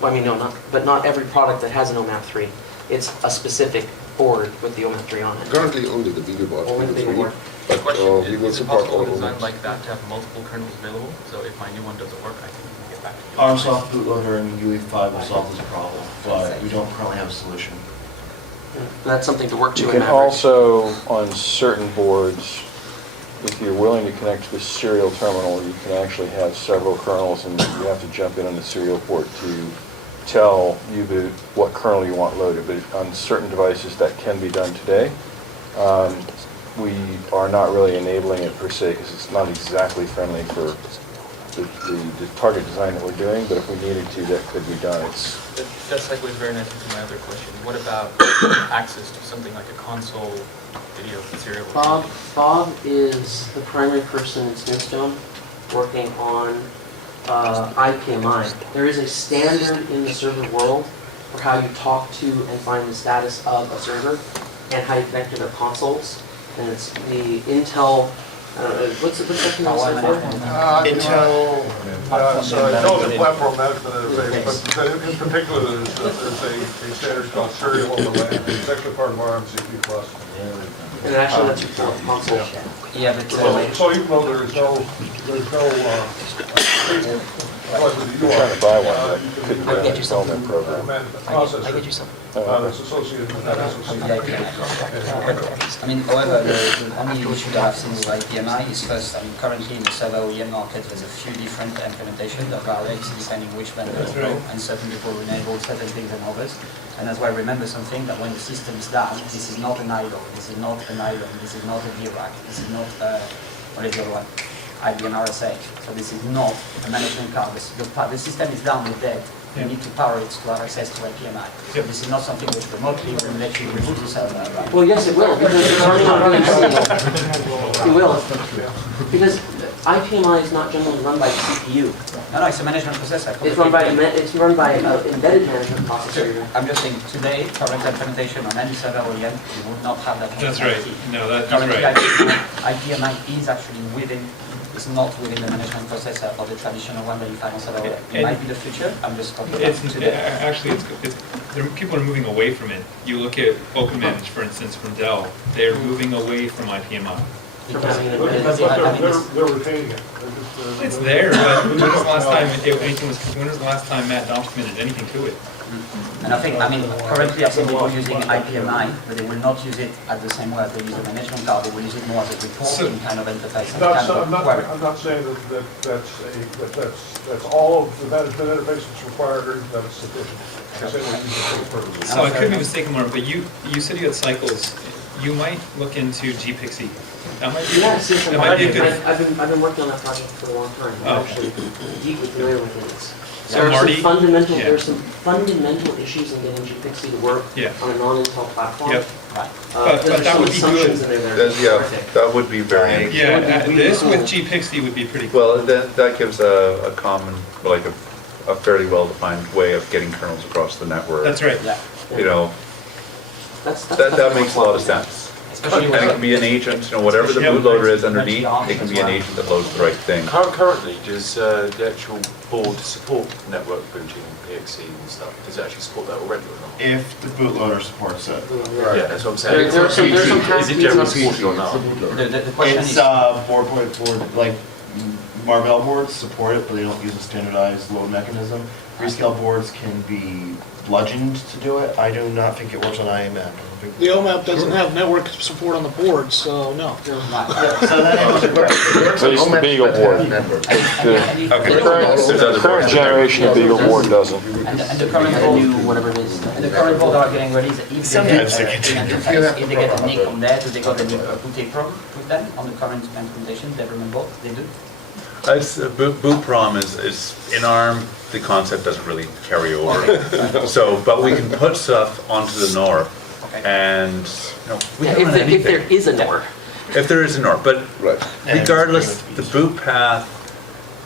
Well, I mean, no, but not every product that has an OMAP 3. It's a specific board with the OMAP 3 on it. Currently only the BeagleBoard. Only the BeagleBoard. But we will support all design OMAPs. like that to have multiple kernels available? So if my new one doesn't work, I can get back to you. ARMsoft bootloader and UE5 will solve this problem, but we don't currently have a solution. Yeah, that's something to work to You in can Maverick. also, on certain boards, if you're willing to connect to the serial terminal, you can actually have several kernels, and you have to jump in on the serial port to tell U-boot what kernel you want loaded. But on certain devices, that can be done today. We are not really enabling it per se, because it's not exactly friendly for the target design that we're doing, but if we needed to, that could be done. That segues very nicely to my other question. What about access to something like a console video serial? Bob is the primary person in Smithstone working on IPMI. There is a standard in the server world for how you talk to and find the status of a server and how you connect to their consoles. And it's the Intel, what's that stand for? Intel. So I know the platform management interface, but in particular, there's a standard called serial on the LAN. It's actually part of our MCP plus. And actually that's for consoles. Yeah, but So even though there's no cable, however you We're trying to buy one, but you can couldn't I'll get get a you development program. amend the I get processor you some. that's associated with that SoC. I mean, however, the only issue that I've seen with IPMI is first, I mean, currently in the server OEM market, there's a few different implementations of RX depending which vendor you go, and certain people enable certain things than others. And that's why remember something, that when the system is down, this is not an idle, this is not an island, this is not a VRAC, this is not, what is the other one? IBM RSA. So this is not a management card. The system is down, it's dead. You need to power it to have access to IPMI. So this is not something which remotely will let you reboot the server, right? Well, yes, it will, because it's running on VMC. It will. Because IPMI is not generally run by the CPU. No, it's a management processor. It's run by embedded management processor. I'm just saying, today, current implementation on any server OEM, you would not have that That's right. functionality. No, that's Currently, right. IPMI is actually within, it's not within the management processor or the traditional one that you find on server OEM. It And- might be the future, I'm just talking about It's, today. actually, people are moving away from it. You look at OpenManage, for instance, from Dell, they're moving away from IPMI. Because- But because I mean, this- they're retaining it. It's there, but when was the last time, when was the last time Matt documented anything to it? And I think, I mean, currently I've seen people using IPMI, but they will not use it at the same way as they use a management card. They will use it more as a reporting kind of interface. And kind of query. I'm not saying that's all of the management interface that's required or that it's sufficient. I'm saying we use it for purposes. So I could be mistaken, Mark, but you said you had cycles. You might look into gPXE. That might be, Yes, yes, that might be a good. I've been working on that project for a long time. I'm Oh. actually deeply familiar with it. So There are Marty- some fundamental, yeah. there's some fundamental issues in getting gPXE to work Yeah. on a non-Intel platform. Yep. Right. But There's that some would be assumptions good. in there that are Yeah, terrific. that would be very, Yeah, Would be this cool. with gPXE would be pretty cool. well, that gives a common, like a fairly well-defined way of getting kernels across the network. That's right. Yeah. You know, that definitely makes a lot of one. sense. Especially And it with, can be an agent, you know, whatever the Yeah. bootloader is underneath, it can be an agent that loads the right thing. Currently, does the actual board support network booting PXE and stuff? Does it actually support that already or not? If the bootloader supports it. Yeah, that's what I'm saying. There's some Is it generally supported or not? the question It's is, board, like Marvell boards support it, but they don't use a standardized load mechanism. Rescale boards can be bludgeoned to do it. I do not think it works on IMAP. I don't think- The OMAP doesn't have network support on the board, so no. right. So that At least the Beagle board. The There's other current boards. generation of Beagle board doesn't. And the current board, Whatever it is. and the current board are getting ready, is if they get Sometimes they an get- interface, if they get a NIC on there, do they got a NIC boot APROM with them on the current implementation, development board, they do? Boot prom is, in ARM, the concept doesn't really carry over. So, but we can put stuff onto the NOR Okay. and, you know, we Yeah, can run if there anything. is a NOR. If there is a NOR, but Right. regardless, the boot path,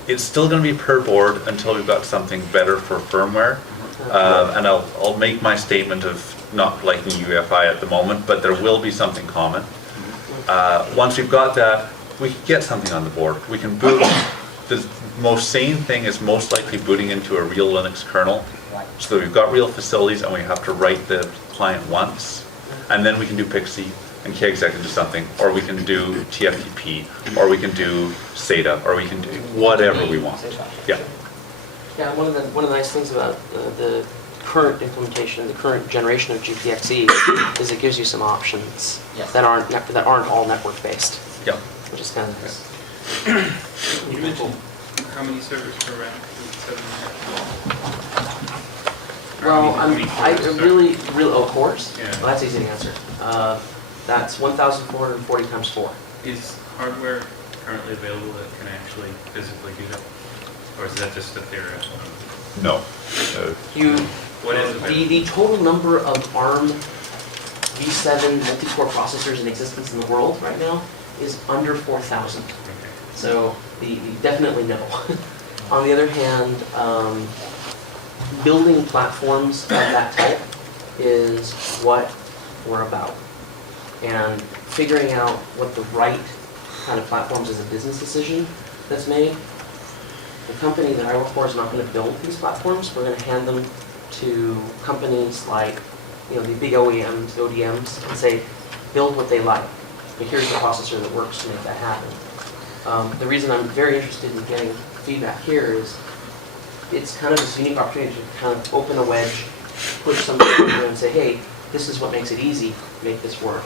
it's still gonna be per board until we've got something better for firmware. And I'll make my statement of not liking UEFI at the moment, but there will be something common. Once we've got that, we can get something on the board. We can boot. The most sane thing is most likely booting into a real Linux kernel, Right. so that we've got real facilities and we have to write the client once. And then we can do Pixie and KExec can do something, or we can do TFTP, or we can do SATA, or we can do whatever we want. Yeah. Yeah, one of the nice things about the current implementation, the current generation of GPXE, is it gives you some options Yes. that aren't all network based, Yeah. which is kind of nice. You mentioned how many servers per rack? Well, oh, cores? Yeah. Well, that's easy to answer. That's 1,440 times 4. Is hardware currently available that can actually physically do that? Or is that just a theory? No. What is available? The total number of ARM V7 multi-core processors in existence in the world right now is under 4,000. So definitely no. On the other hand, building platforms of that type is what we're about. And figuring out what the right kind of platforms is a business decision that's made. The company that I work for is not going to build these platforms. We're going to hand them to companies like, the big OEMs, ODMs, and say, build what they like. but here's the processor that works to make that happen. The reason I'm very interested in getting feedback here is it's kind of this unique opportunity to kind of open a wedge, push something over and say, hey, this is what makes it easy, make this work.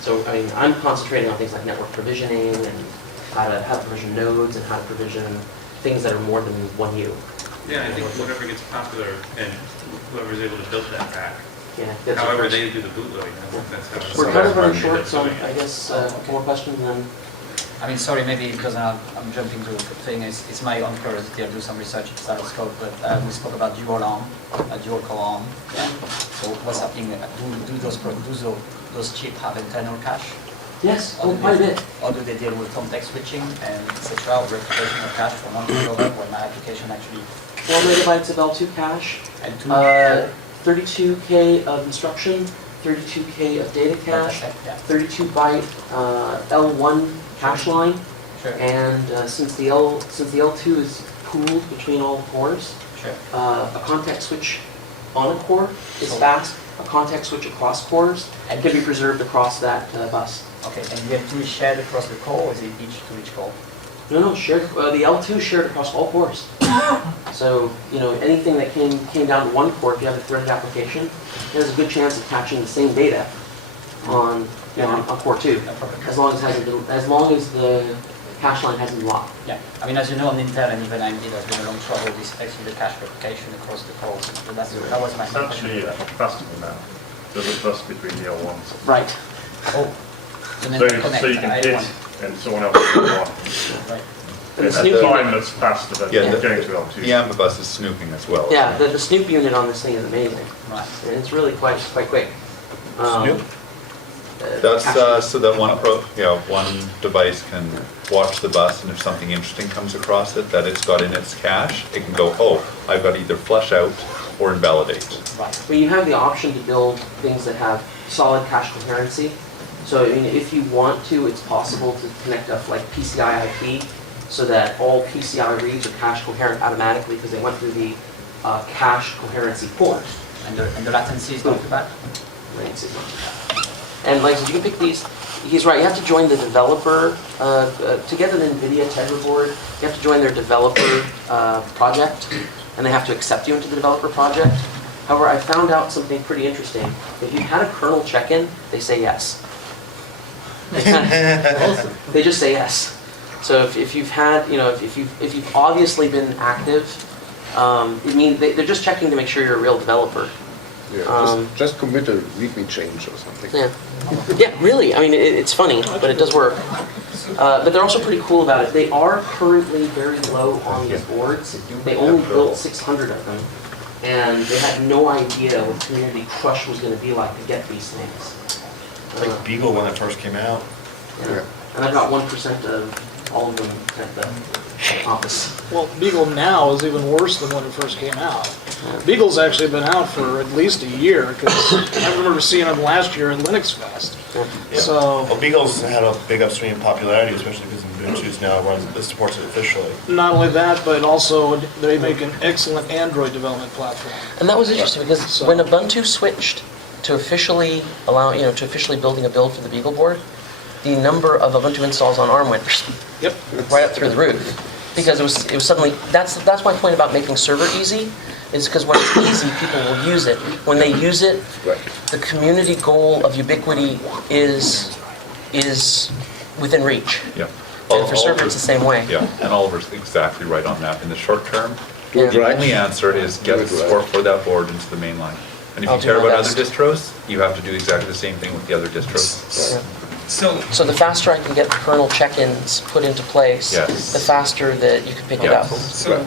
So, I mean, I'm concentrating on things like network provisioning and how to provision nodes and how to provision things that are more than one U. Yeah, I think whatever gets popular and whoever's able to build that back, Yeah, that's however the they do the bootloading, that's how. We're kind of running short, so I guess more questions then. I mean, sorry, maybe because I'm jumping to the thing, it's my own curiosity, I'll do some research in Stylus Code, but we spoke about dual ARM, dual core ARM. Yeah. So what's happening, do those chips have internal cache? Yes, quite a bit. Or do they deal with context switching and etc., or replication of cache from one to another, where my application actually... 4 megabytes of L2 cache, and 32K of instruction, 32K of data cache, 32-byte L1 cache line, Sure. and since the L2 is pooled between all cores, Sure. a context switch on a core is fast. A context switch across cores and can be preserved across that bus. Okay, and the L2 is shared across the core, or is it each to each core? No, shared. The L2 is shared across all cores. So, you know, anything that came down to one core, if you have a threaded application, there's a good chance of catching the same data on core 2, as long as the cache line hasn't been locked. Yeah, I mean, as you know, on Intel and even AMD, there's been a long trouble with actually the cache replication across the cores. So that was my It's actually faster than that. There's a bus between the L1s. Right. Oh. So you can hit and someone else can one. Right. And at the time that's faster than Yeah, going to L2. The AMBA bus is snooping as well. Yeah, the Snoop unit on this thing is amazing. Right. And it's really quite quick. Snoop? That's so that one device can watch the bus, and if something interesting comes across it that it's got in its cache, it can go, oh, I've got to either flush out or invalidate. Right. Well, you have the option to build things that have solid cache coherency. So, I mean, if you want to, it's possible to connect up like PCI IP so that all PCI reads are cache coherent automatically because they went through the cache coherency port. And the latency is not too bad? Latency is not too bad. And like I said, you can pick these. He's right, you have to join the developer, to get an NVIDIA Tegra board, you have to join their developer project, and they have to accept you into the developer project. However, I found out something pretty interesting. If you've had a kernel check-in, they say yes. They just say yes. So if you've had, if you've obviously been active, it means they're just checking to make sure you're a real developer. Yeah, just commit a readme change or something. Yeah, yeah, really. I mean, it's funny, but it does work. But they're also pretty cool about it. They are currently very low on these boards. They only built 600 of them, and they had no idea what community crush was going to be like to get these things. Like Beagle when it first came out. Yeah. And I got 1% of all of them at the office. Well, Beagle now is even worse than when it first came out. Beagle's actually been out for at least a year, because I remember seeing them last year at Linux Fest. Yeah. So, Well, Beagle's had a big upswing in popularity, especially because Ubuntu now supports it officially. not only that, but also they make an excellent Android development platform. And that was interesting because when Ubuntu switched to officially building a build for the Beagle board, the number of Ubuntu installs on ARM went right up through the roof. Because it was suddenly, that's my point about making server easy, is because when it's easy, people will use it. When they use it, the community goal of ubiquity is within reach. Yeah. And for server, it's the same way. Yeah, and Oliver's exactly right on that. In the short term, Do it the right. only answer is get Do it right. support for that board into the main line. And if I'll you do care my about best. other distros, you have to do exactly the same thing with the other distros. Yeah. So, The faster I can get kernel check-ins put into place, Yes. the faster that you can pick it Yeah. up. so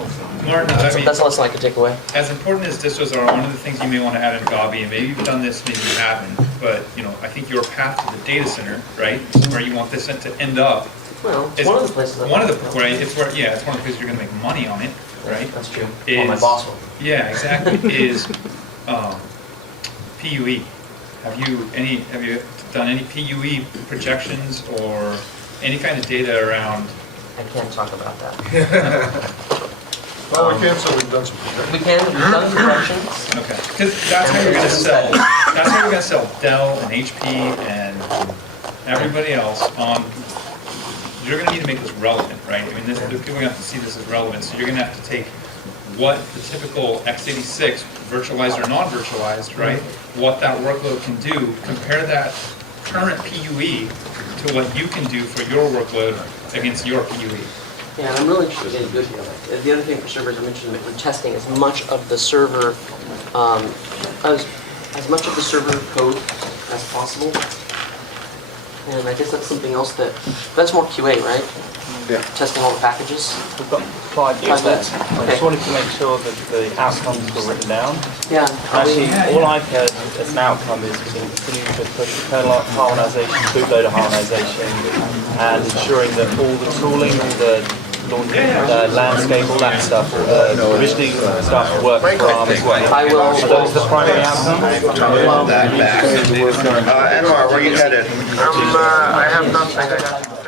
Martin, I mean, That's a lesson I can take away. as important as distros are, one of the things you may want to add in Gabi, and maybe you've done this, maybe you haven't, but I think your path to the data center, right, where you want this to end up. Well, it's is one of the places. One of the right, it's where it's one of the places you're going to make money on it, right? That's true. Is, Well, my boss will. Yeah, exactly. Is PUE? Have you done any PUE projections or any kind of data around? I can't talk about that. Well, we can, so we've done some. We've done projections. Okay, because that's how you're going to sell. That's how you're going to sell Dell and HP and everybody else on, you're gonna need to make this relevant, right? I mean, this, people are gonna have to see this as relevant, so you're gonna have to take what the typical x86, virtualized or non-virtualized, right? What that workload can do, compare that current PUE to what you can do for your workload against your PUE. Yeah, and I'm really interested in the other thing for servers I'm interested in testing as much of the server as much of the server code as possible. And I guess that's something else that's more QA, right? Yeah. Testing all the packages. We've got 5 years 5 left. minutes. I Okay. just wanted to make sure that the outcomes were written down. Yeah. Actually, all I've heard as an outcome is continuing to push the kernel harmonization, bootloader harmonization, and ensuring that all the tooling, all the landscape, all that stuff, provisioning stuff work for ARM as well. I will. Are those the primary outcomes? That back. Anwar, where you headed? I have nothing.